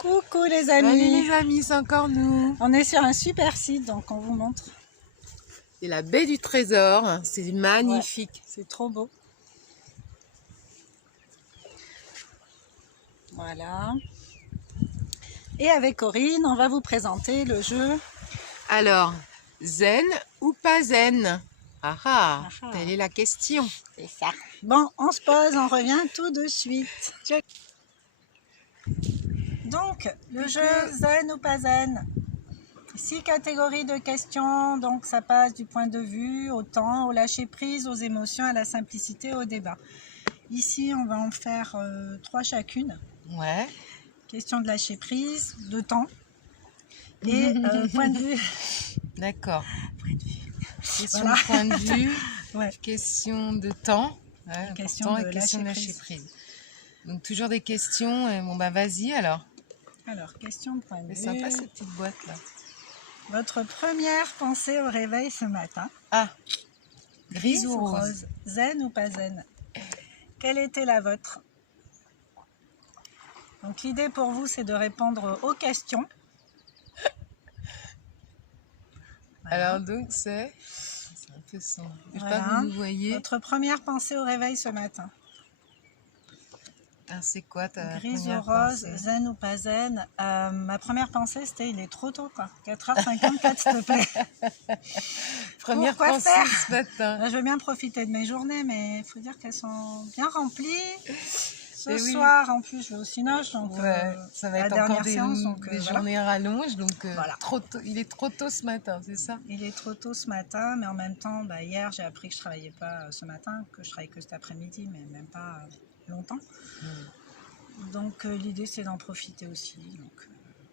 Coucou les Salut amis. les amis, c'est encore nous. On est sur un super site, donc on vous montre. C'est la baie du Trésor, c'est magnifique. Ouais, c'est trop beau. Voilà. Et avec Corinne, on va vous présenter le jeu. Alors, zen ou pas zen? Ah ah, Ah. telle est la question. C'est ça. Bon, on se pose, on revient tout de suite. Donc, le jeu zen ou pas zen. 6 catégories de questions, donc ça passe du point de vue au temps, au lâcher prise, aux émotions, à la simplicité, au débat. Ici, on va en faire 3 chacune. Ouais. Question de lâcher prise, de temps et point de vue. D'accord. Question Voilà. de point de vue, Ouais. question de temps, ouais, Question de question de lâcher lâcher prise. Donc toujours des questions, et bon bah vas-y alors. Alors, question de point de C'est vue. sympa cette petite boîte là. Votre première pensée au réveil ce matin? Ah, grise ou rose? Zen ou pas zen? Quelle était la vôtre? Donc l'idée pour vous, c'est de répondre aux questions. Voilà. Alors donc c'est un peu sombre. Je sais Voilà. pas, vous nous voyez. Votre première pensée au réveil ce matin? Alors c'est quoi ta Grise ou première rose, pensée? zen ou pas zen? Ma première pensée, c'était il est trop tôt, quoi. 4h54, s'il te plaît. Première Pourquoi pensée faire ce matin. Je veux bien profiter de mes journées, mais il faut dire qu'elles sont bien remplies. Ce Et oui. soir, en plus, je vais au Cinoche, donc Ouais, ça va la être encore dernière des, séance. Donc, des voilà. journées rallonges, donc Voilà. il est trop tôt ce matin, c'est ça? Il est trop tôt ce matin, mais en même temps, hier, j'ai appris que je ne travaillais pas ce matin, que je travaillais que cet après-midi, mais même pas longtemps. Donc l'idée, c'est d'en profiter aussi. Donc,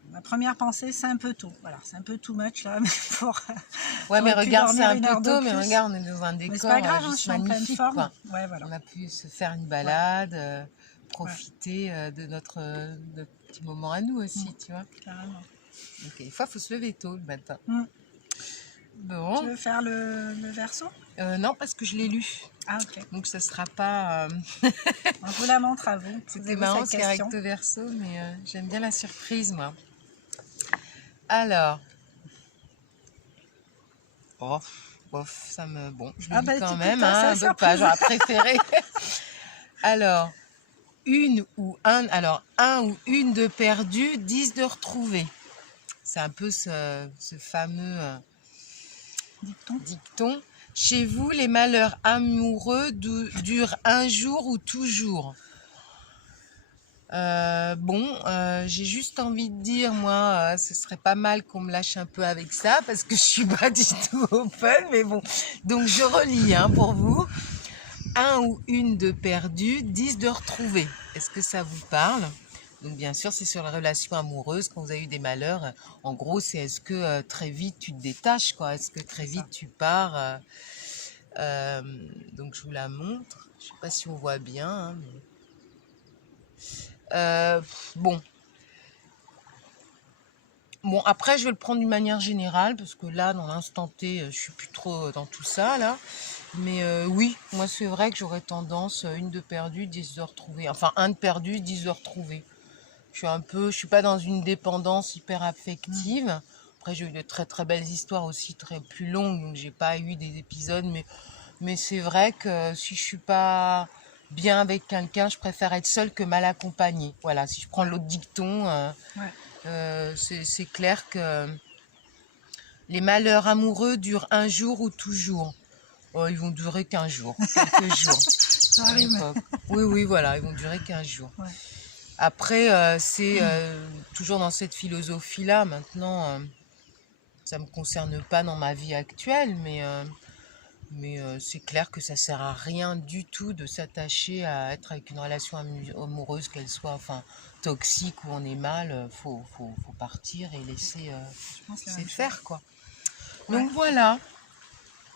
ma première pensée, c'est un peu tôt. Voilà, c'est un peu too much là, mais pour. Ouais, mais regarde, c'est un une heure peu tôt, de mais plus. regarde, on est dans un Mais c'est décor pas grave, je juste suis en pleine magnifique, forme. quoi. Ouais, voilà. On a pu se faire une balade, profiter de notre petit moment à nous aussi, tu vois. Carrément. Donc, des fois, il faut se lever tôt le matin. Tu veux faire le verso? Non, parce que je l'ai lu. Ah, ok. Donc, ça sera pas... On vous la montre à vous. C'était marrant ce recto verso, mais j'aime bien la surprise, moi. Alors... Oh, bof, ça me... Bon, je le lis quand même, hein, un peu pas, j'aurais préféré. Alors, un ou une de perdu, 10 de retrouvé. C'est un peu ce fameux dicton. Chez vous, les malheurs amoureux durent un jour ou toujours? J'ai juste envie de dire, moi, ce serait pas mal qu'on me lâche un peu avec ça, parce que je suis pas du tout open, mais bon. Donc, je relis pour vous. Un ou une de perdu, 10 de retrouvé. Est-ce que ça vous parle? Donc, bien sûr, c'est sur les relations amoureuses, quand vous avez eu des malheurs. En gros, c'est est-ce que très vite tu te détaches, quoi? Est-ce que très vite tu pars? Donc, je vous la montre. Je sais pas si on voit bien, hein, mais... Bon, après, je vais le prendre d'une manière générale, parce que là, dans l'instant T, je suis plus trop dans tout ça, là. Mais oui, moi, c'est vrai que j'aurais tendance, une de perdue, 10 de retrouvée. Enfin, un de perdu, 10 de retrouvée. Je suis pas dans une dépendance hyper affective. Après, j'ai eu de très très belles histoires aussi, plus longues, donc j'ai pas eu des épisodes, mais c'est vrai que si je suis pas bien avec quelqu'un, je préfère être seule que mal accompagnée. Voilà, si je prends l'autre dicton, c'est clair que les malheurs amoureux durent un jour ou toujours. Oh, ils vont durer qu'un jour, quelques jours. Ça arrive. Oui, voilà, ils vont durer 15 jours. Ouais. Après, c'est toujours dans cette philosophie-là. Maintenant, ça ne me concerne pas dans ma vie actuelle, mais c'est clair que ça ne sert à rien du tout de s'attacher à être avec une relation amoureuse, qu'elle soit toxique ou on est mal. Faut partir et laisser faire, quoi. Ouais. Donc voilà.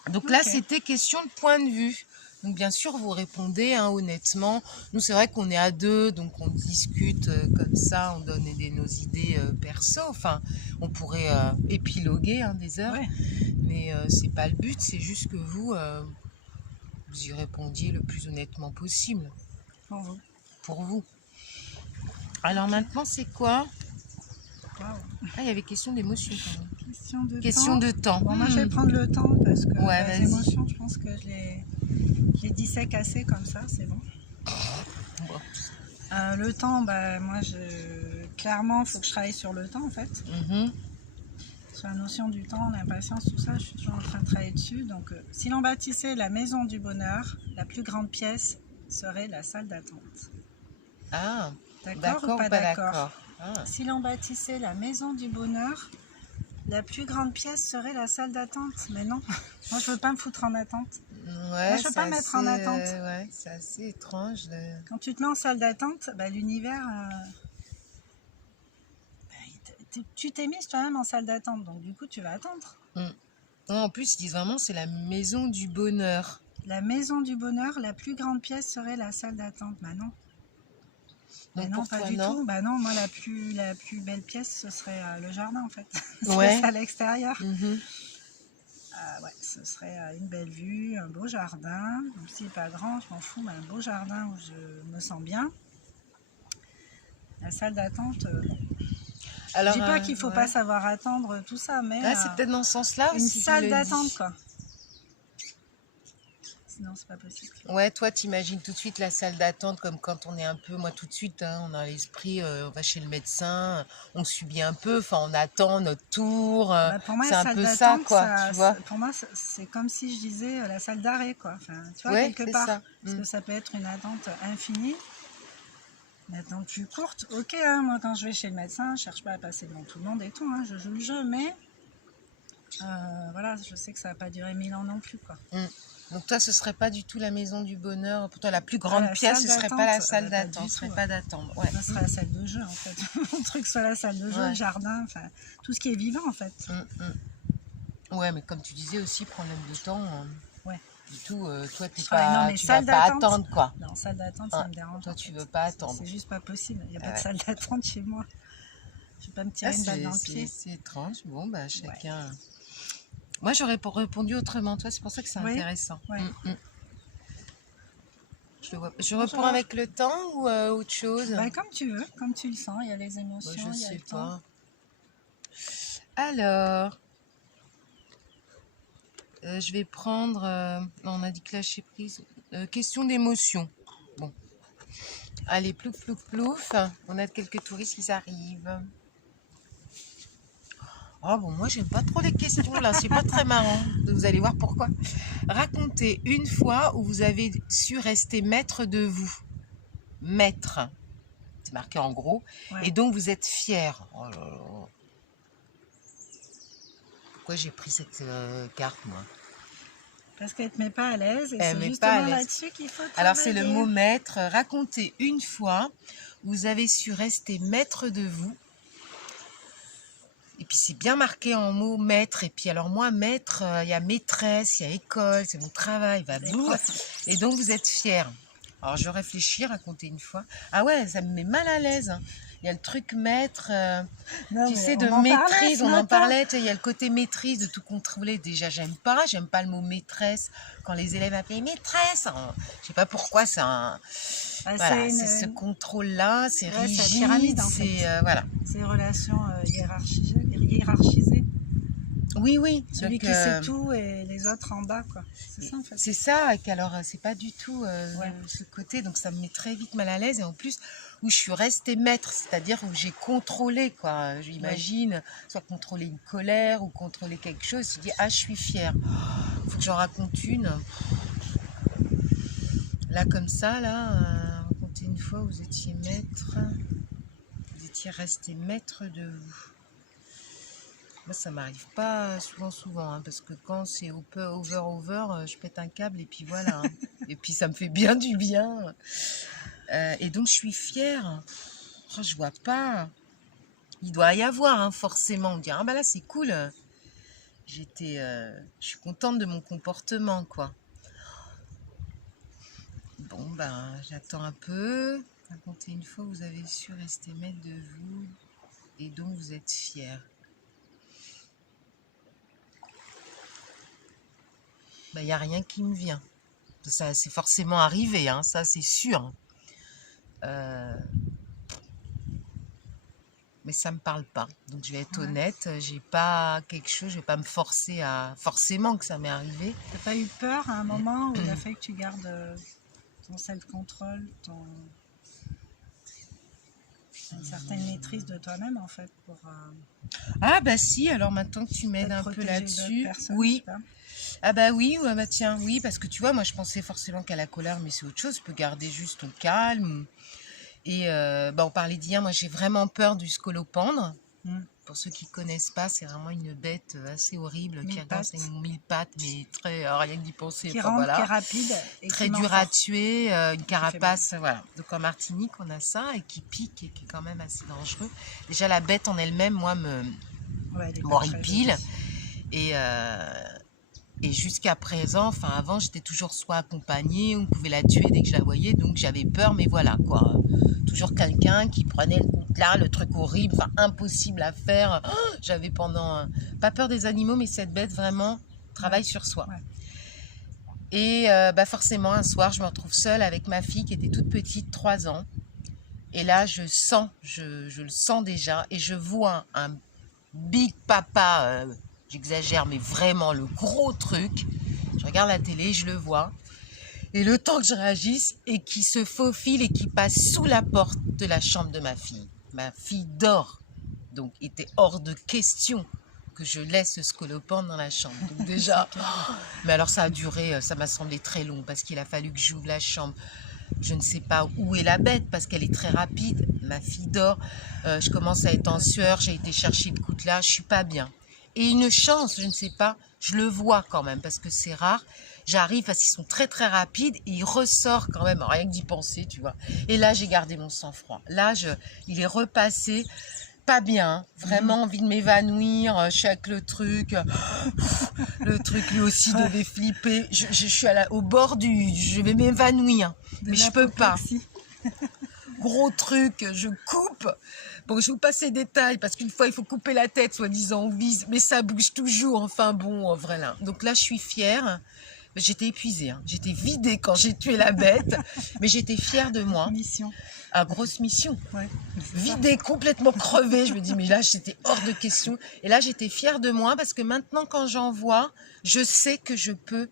Donc là, c'était question de point de vue. Donc bien sûr, vous répondez honnêtement. Nous, c'est vrai qu'on est à deux, donc on discute comme ça, on donne nos idées perso. Enfin, on pourrait épiloguer des heures, mais c'est pas le but. C'est juste que vous y répondiez le plus honnêtement possible. Pour vous. Pour vous. Alors maintenant, c'est quoi? Waouh. Ah, il y avait question d'émotion quand même. Question de Question temps. de temps. Bon, moi, je vais prendre le temps parce que Ouais, les vas-y. émotions, je pense que je les dissèque assez comme ça, c'est bon. Bon. Le temps, moi, clairement, il faut que je travaille sur le temps, en fait. Mhm. Sur la notion du temps, l'impatience, tout ça, je suis toujours en train de travailler dessus. Donc, si l'on bâtissait la maison du bonheur, la plus grande pièce serait la salle d'attente. Ah, D'accord ou d'accord ou pas pas d'accord? d'accord? Ah. Si l'on bâtissait la maison du bonheur, la plus grande pièce serait la salle d'attente. Mais non, moi je veux pas me foutre en attente. Ouais, Moi je veux pas me mettre en attente. ouais, c'est assez étrange. Quand tu te mets en salle d'attente, l'univers, tu t'es mise toi-même en salle d'attente, donc du coup tu vas attendre. Non, en plus, ils disent vraiment c'est la maison du bonheur. La maison du bonheur, la plus grande pièce serait la salle d'attente. Bah non. Donc Non, pour pas toi, du non? tout. Bah non, moi la plus belle pièce, ce serait le jardin en fait. Ouais. C'est à l'extérieur. Mhm. Ouais, ce serait une belle vue, un beau jardin. Même si pas grand, je m'en fous, mais un beau jardin où je me sens bien. La salle d'attente, bon. Alors, Je dis pas qu'il faut ouais. pas savoir attendre tout ça, mais Ouais, c'est peut-être dans ce sens-là une aussi qu'il salle le d'attente dit. quoi. Sinon c'est pas possible. Ouais, toi, t'imagines tout de suite la salle d'attente comme quand on est un peu, moi tout de suite, hein, on a l'esprit, on va chez le médecin, on subit un peu, enfin on attend notre tour, Pour moi, c'est la un salle peu ça, d'attente, quoi, tu vois. pour moi, c'est comme si je disais la salle d'arrêt, quoi. Enfin, tu vois, Ouais, quelque c'est part. ça. Parce que ça peut être une attente infinie, une attente plus courte. Ok, hein, moi, quand je vais chez le médecin, je cherche pas à passer devant tout le monde et tout, hein, je joue le jeu, mais voilà, je sais que ça va pas durer 1000 ans non plus, quoi. Donc toi, ce serait pas du tout la maison du bonheur. Pour toi, la plus grande la pièce, salle ce serait pas la d'attente, salle pas d'attente, du ce serait tout, pas d'attendre. Ouais. Ça serait la salle de jeu, en fait. Mon truc soit la salle de jeu, Ouais. le jardin, enfin, tout ce qui est vivant, en fait. Ouais, mais comme tu disais aussi, problème de temps. Ouais. Du tout, toi, t'es Ah, non, pas, mais tu vas salle pas d'attente, attendre, quoi. non, salle d'attente, Ah, ça me dérange. toi, en tu fait. veux pas attendre. C'est juste pas possible. Il n'y a pas de Ouais. salle d'attente chez moi. Je vais pas me tirer Ah, une balle dans le pied. c'est étrange. Bon, bah, chacun. Moi, j'aurais répondu autrement. Toi, c'est pour ça que c'est Oui. intéressant. Ouais. Je reprends avec le temps ou autre chose? Comme tu veux, comme tu le sens. Il y a les émotions, Je il y a sais le temps. pas. Alors, je vais prendre. Non, on a dit que lâcher prise. Question d'émotion. Bon. Allez, plouf, plouf, plouf. On a quelques touristes qui arrivent. Oh bon, moi j'aime pas trop les questions là, c'est pas très marrant. Vous allez voir pourquoi. Racontez une fois où vous avez su rester maître de vous. Maître. C'est marqué en gros. Ouais. Et donc vous êtes fier. Oh là là. Pourquoi j'ai pris cette carte moi? Parce qu'elle te met pas à l'aise et Elle c'est met pas à justement l'aise. là-dessus qu'il faut travailler. Alors c'est le mot maître. Racontez une fois où vous avez su rester maître de vous. Et puis c'est bien marqué en mots maître. Et puis alors moi, maître, il y a maîtresse, il y a école, c'est mon travail, va bout. Et donc vous êtes fiers. Alors je réfléchis, raconter une fois. Ah ouais, ça me met mal à l'aise. Il y a le truc maître, tu sais, de maîtrise, on en parlait, il y a le côté maîtrise, de tout contrôler. Déjà, j'aime pas le mot maîtresse. Quand les élèves appellent maîtresse, je sais pas pourquoi, c'est un... Voilà, c'est ce contrôle-là, c'est rigide, c'est la pyramide, en fait. Voilà. C'est une relation hiérarchisée. Oui. Celui donc, qui sait tout et les autres en bas, quoi. C'est ça, en fait. C'est ça, et alors c'est pas du tout ce côté, donc ça me met très vite mal à l'aise, et en plus où je suis restée maître, c'est-à-dire où j'ai contrôlé, quoi. J'imagine, soit contrôler une colère ou contrôler quelque chose, je dis ah je suis fière. Faut que j'en raconte une. Là comme ça, racontez une fois où vous étiez maître, vous étiez resté maître de vous. Moi, ça m'arrive pas souvent, hein, parce que quand c'est over, je pète un câble et puis voilà. Hein. Et puis ça me fait bien du bien. Et donc je suis fière. Oh, je vois pas. Il doit y avoir, hein, forcément. On dit ah bah là c'est cool. Je suis contente de mon comportement, quoi. Bon j'attends un peu. Racontez une fois où vous avez su rester maître de vous et donc vous êtes fière. Il n'y a rien qui me vient. Ça, c'est forcément arrivé, hein, ça c'est sûr. Mais mais ça me parle pas. Donc je vais être Ouais. honnête, j'ai pas quelque chose, je vais pas me forcer à forcément que ça m'est arrivé. T'as pas eu peur à un moment où il a fallu que tu gardes ton self-control, une certaine maîtrise de toi-même en fait pour Ah bah si, alors maintenant que tu m'aides peut-être un peu protéger d'autres là-dessus, personnes, je oui. sais pas. Ah bah oui, ouais, bah tiens, oui, parce que tu vois, moi je pensais forcément qu'à la colère, mais c'est autre chose, tu peux garder juste ton calme. Et bah, on parlait d'hier, moi j'ai vraiment peur du scolopendre. Mm. Pour ceux qui ne connaissent pas, c'est vraiment une bête assez horrible qui Mille a commencé pattes. une mille pattes, mais très, rien que d'y penser, Qui enfin rentre, qui est voilà. rapide et Très qui mord dur à fort. tuer, une Qui fait mal. carapace, voilà. Donc en Martinique, on a ça et qui pique et qui est quand même assez dangereux. Déjà la bête en elle-même, moi, Ouais, elle est pas très m'horripile. jolie. Et jusqu'à présent, enfin avant, j'étais toujours soit accompagnée, on pouvait la tuer dès que je la voyais, donc j'avais peur, mais voilà quoi. Toujours quelqu'un qui prenait le coup là, le truc horrible, enfin impossible à faire. Oh, j'avais pas peur des animaux, mais cette bête vraiment travaille sur soi. Ouais. Et bah forcément, un soir, je me retrouve seule avec ma fille qui était toute petite, 3 ans. Et là, je le sens déjà, et je vois un big papa, j'exagère, mais vraiment le gros truc. Je regarde la télé, je le vois. Et le temps que je réagisse, et qui se faufile et qui passe sous la porte de la chambre de ma fille. Ma fille dort. Donc, il était hors de question que je laisse ce scolopendre dans la chambre. Donc déjà, mais alors ça a duré, ça m'a semblé très long parce qu'il a fallu que j'ouvre la chambre. Je ne sais pas où est la bête parce qu'elle est très rapide. Ma fille dort, je commence à être en sueur, j'ai été chercher le coutelas, je suis pas bien. Et une chance, je ne sais pas, je le vois quand même parce que c'est rare. J'arrive parce qu'ils sont très très rapides et il ressort quand même, rien que d'y penser, tu vois. Et là, j'ai gardé mon sang-froid. Là, il est repassé, pas bien, vraiment envie de m'évanouir, je suis avec le truc lui aussi devait flipper. Je suis au bord je vais m'évanouir, mais je peux pas. Gros truc, je coupe. Bon, je vous passe les détails parce qu'une fois il faut couper la tête, soi-disant on vise, mais ça bouge toujours. Enfin bon, en vrai là. Donc là, je suis fière. J'étais épuisée, hein. J'étais vidée quand j'ai tué la bête, mais j'étais fière de moi. Mission. Ah, grosse mission. Ouais. Vidée, complètement crevée. Je me dis, mais là, j'étais hors de question. Et là, j'étais fière de moi parce que maintenant, quand j'en vois, je sais que je peux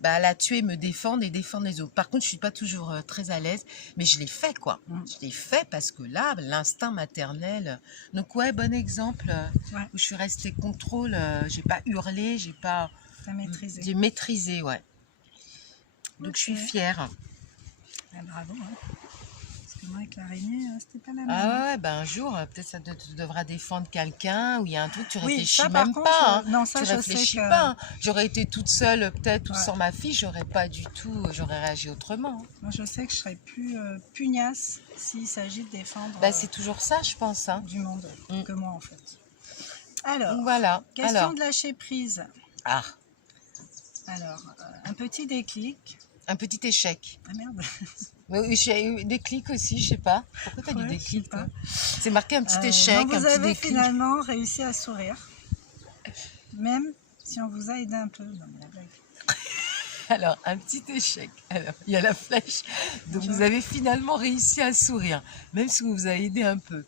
la tuer, me défendre et défendre les autres. Par contre, je suis pas toujours très à l'aise, mais je l'ai fait, quoi. Je l'ai fait parce que là, l'instinct maternel. Donc, ouais, bon exemple où je suis restée contrôle. J'ai pas hurlé, j'ai pas. T'as maîtrisé. J'ai maîtrisé, ouais. Donc, je suis fière. Ah, bravo. Hein. Parce que moi, avec l'araignée, c'était pas la même. Ah ouais, ben un jour, peut-être ça tu devras défendre quelqu'un, où il y a un truc, tu réfléchis ça, par même contre, pas. non, ça, Tu je sais réfléchis que... pas. J'aurais été toute seule, peut-être, ou Ouais. sans ma fille, j'aurais pas du tout, j'aurais réagi autrement. Moi, je sais que je serais plus pugnace s'il s'agit de défendre C'est toujours ça, je pense. Hein. du monde Mm. que moi, en fait. Alors, Donc voilà. question de lâcher prise. Ah, Alors, un petit déclic. un petit échec. Ah merde. Mais j'ai eu des clics aussi, je sais pas. Pourquoi t'as dit des Je sais clics, pas. toi? C'est marqué un petit échec, Donc un vous petit avez déclic. finalement réussi à sourire. Même si on vous a aidé un peu. Non, mais la blague. Alors, un petit échec. Alors, il y a la flèche. Donc, vous avez finalement réussi à sourire, même si vous vous avez aidé un peu.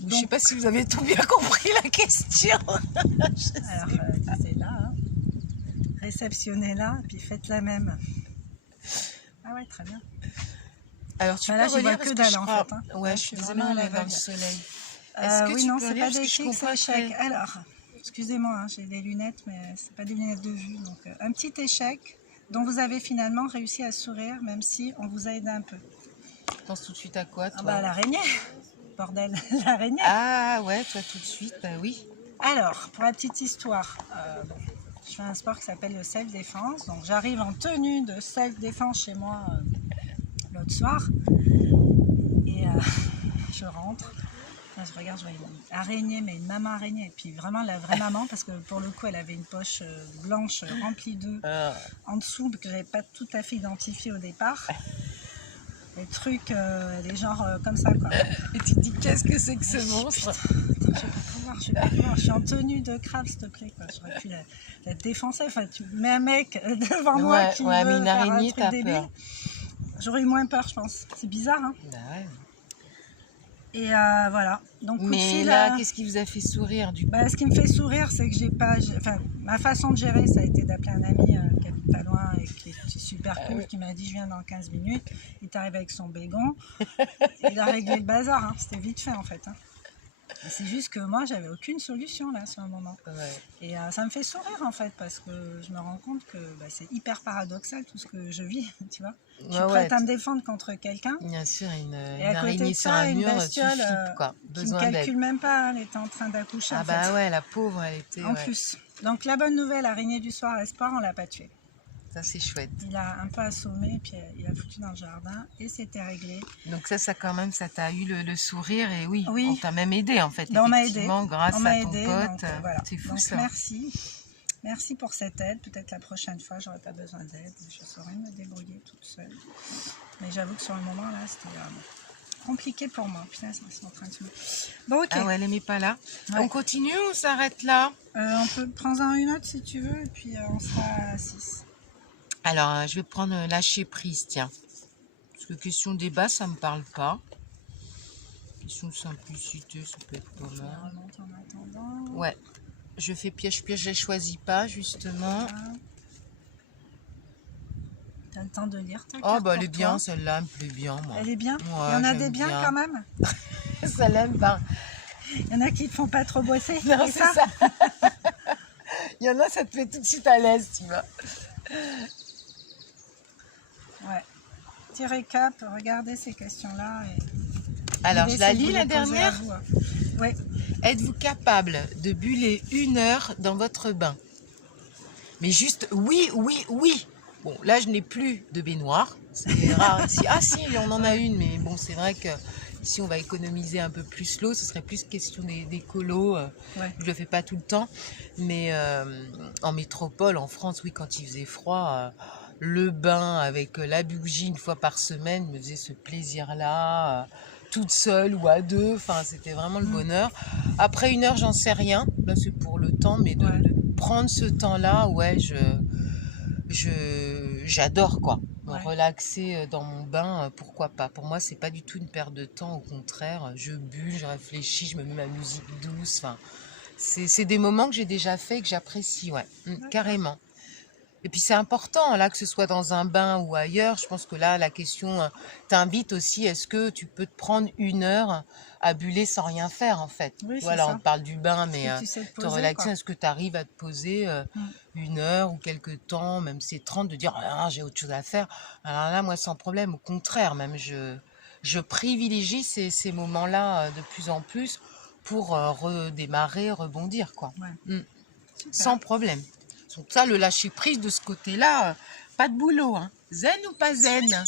Je ne sais pas si vous avez tout bien compris la question. Alors, lisez-la, hein. Réceptionnez-la, puis faites la même. Ah ouais, très bien. Alors, tu Là, peux je vois relire que parce dalle, je en crois... fait. Hein. Ouais, Là, je suis vraiment désolée, à on est dans l'aveugle. le soleil. Est-ce que Oui, tu non, peux c'est relire pas parce que des je clics, c'est comprends échec. très- Alors, excusez-moi, hein, j'ai des lunettes, mais c'est pas des lunettes de vue. Donc, un petit échec dont vous avez finalement réussi à sourire, même si on vous a aidé un peu. Tu penses tout de suite à quoi, toi? Ah bah, l'araignée. Bordel, l'araignée. Ah ouais, toi tout de suite, oui. Alors, pour la petite histoire, je fais un sport qui s'appelle le self-défense. Donc, j'arrive en tenue de self-défense chez moi l'autre soir. Et je rentre. Enfin, je regarde, je vois une araignée, mais une maman araignée. Et puis vraiment la vraie maman, parce que pour le coup, elle avait une poche blanche remplie d'œufs en dessous, que je n'avais pas tout à fait identifié au départ. Les trucs, des genres comme ça, quoi. Et tu te dis, qu'est-ce que c'est que ce monstre? Je vais pas pouvoir. Je suis en tenue de crabe, s'il te plaît, quoi. J'aurais pu la défoncer. Enfin, tu mets un mec devant moi qui veut mais une faire un araignée, truc t'as débile. peur. J'aurais eu moins peur, je pense. C'est bizarre, hein. Bah ouais. Et voilà. Donc, coup de Mais fil, là, qu'est-ce qui vous a fait sourire du coup? ce qui me fait sourire, c'est que enfin, ma façon de gérer, ça a été d'appeler un ami qui habite pas loin et qui est super cool, qui m'a dit je viens dans 15 minutes. Il est arrivé avec son bégon. Il a réglé le bazar, hein. C'était vite fait en fait. Hein. C'est juste que moi, j'avais aucune solution là sur le moment. Ouais. Et ça me fait sourire en fait, parce que je me rends compte que c'est hyper paradoxal tout ce que je vis, tu vois. Je suis prête à me défendre contre quelqu'un. Bien sûr, une Et à côté araignée de sur ça, un une mur, tu bestiole flippes quoi. qui ne Besoin d'aide. calcule même pas, elle était en train d'accoucher Ah en bah fait. ouais, la pauvre, elle était. En plus. Donc la bonne nouvelle, l'araignée du soir espoir, on l'a pas tuée. Ça c'est chouette. Il a un peu assommé, puis il a foutu dans le jardin et c'était réglé. Donc ça quand même, ça t'a eu le sourire et oui, Oui. on t'a même aidé en fait. Ben, on m'a aidé. Effectivement, grâce On m'a à ton aidé, pote. donc, voilà. C'est fou donc, ça. merci. Merci pour cette aide. Peut-être la prochaine fois, j'aurai pas besoin d'aide. Je saurai me débrouiller toute seule. Mais j'avoue que sur le moment, là, c'était compliqué pour moi. Putain, ça c'est en train de se... Bon, ok. Ah ouais, elle n'est pas là. Ouais. On continue ou on s'arrête là? On peut prendre une autre si tu veux, et puis on sera à 6. Alors, je vais prendre lâcher prise, tiens. Parce que question débat, ça me parle pas. Question de simplicité, ça peut être pas Je mal. remonte en attendant. Ouais. Je fais piège-piège, je choisis pas, justement. Voilà. T'as le temps de lire ta Oh, carte bah elle pour est bien, toi. celle-là, elle me plaît bien, moi. Elle est bien. Ouais, Il y en a j'aime des biens bien. quand même. Celle-là, elle me parle. Il y en a qui ne te font pas trop bosser. Non, c'est c'est ça. ça. Il y en a, ça te fait tout de suite à l'aise, tu vois. Ouais. Petit récap, regardez ces questions-là. Alors, l'idée, je la c'est de lis, vous la les poser à dernière. vous, hein. Oui. Êtes-vous capable de buller 1 heure dans votre bain? Mais juste oui, oui, oui. Bon, là, je n'ai plus de baignoire. C'est rare ici. Ah si, on en a une, mais bon, c'est vrai que ici, on va économiser un peu plus l'eau. Ce serait plus question des colos. Ouais. Je le fais pas tout le temps. Mais en métropole, en France, oui, quand il faisait froid, le bain avec la bougie 1 fois par semaine me faisait ce plaisir-là. Toute seule ou à 2, enfin c'était vraiment le bonheur. Après 1 heure, j'en sais rien, là c'est pour le temps, mais de prendre ce temps-là, ouais, j'adore quoi. Me relaxer dans mon bain, pourquoi pas. Pour moi, c'est pas du tout une perte de temps, au contraire, je bulle, je réfléchis, je me mets ma musique douce, enfin, c'est des moments que j'ai déjà fait et que j'apprécie, ouais, carrément. Et puis c'est important, là, que ce soit dans un bain ou ailleurs. Je pense que là, la question t'invite aussi, est-ce que tu peux te prendre 1 heure à buller sans rien faire, en fait? Oui, Voilà, ça. on te parle du bain, mais Tu sais te te poser, relaxer, quoi. est-ce que tu arrives à te poser 1 heure ou quelques temps, même si c'est 30, de dire, ah, j'ai autre chose à faire. Alors là, moi, sans problème, au contraire, même je privilégie ces moments-là de plus en plus pour redémarrer, rebondir, quoi. Ouais. Sans problème. Donc ça, le lâcher prise de ce côté-là, pas de boulot. Hein. Zen ou pas zen,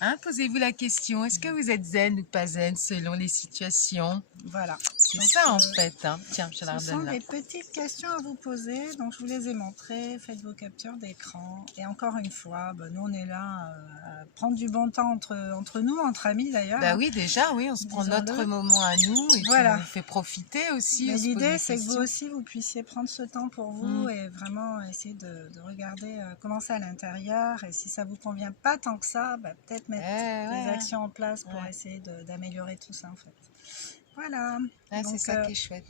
hein? Posez-vous la question, est-ce que vous êtes zen ou pas zen selon les situations? Voilà. C'est Donc, ça en fait. Hein. Tiens, je la Ce sont redonne là. des petites questions à vous poser, donc je vous les ai montrées. Faites vos captures d'écran. Et encore une fois, nous on est là à prendre du bon temps entre nous, entre amis d'ailleurs. Bah oui, déjà, oui, on se prend notre moment à nous et voilà. puis on fait profiter aussi. Mais l'idée, c'est que vous aussi, vous puissiez prendre ce temps pour vous et vraiment essayer de regarder comment c'est à l'intérieur. Et si ça vous convient pas tant que ça, peut-être mettre des actions en place pour essayer d'améliorer tout ça en fait. Voilà. Ah, c'est ça qui est chouette.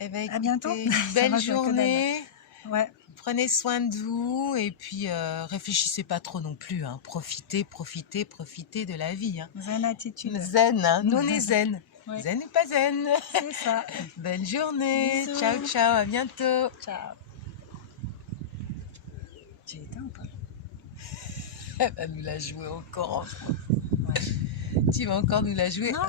Eh ben, écoutez, à bientôt. Une belle journée. Ouais. Prenez soin de vous et puis réfléchissez pas trop non plus. Hein. Profitez de la vie. Hein. Zen attitude. Zen, hein. Nous on est zen. Ouais. Zen ou pas zen? C'est ça. Belle journée. Bisous. Ciao, ciao. À bientôt. Ciao. J'ai éteint ou pas? Elle va nous la jouer encore. Tu vas encore nous la jouer. Non.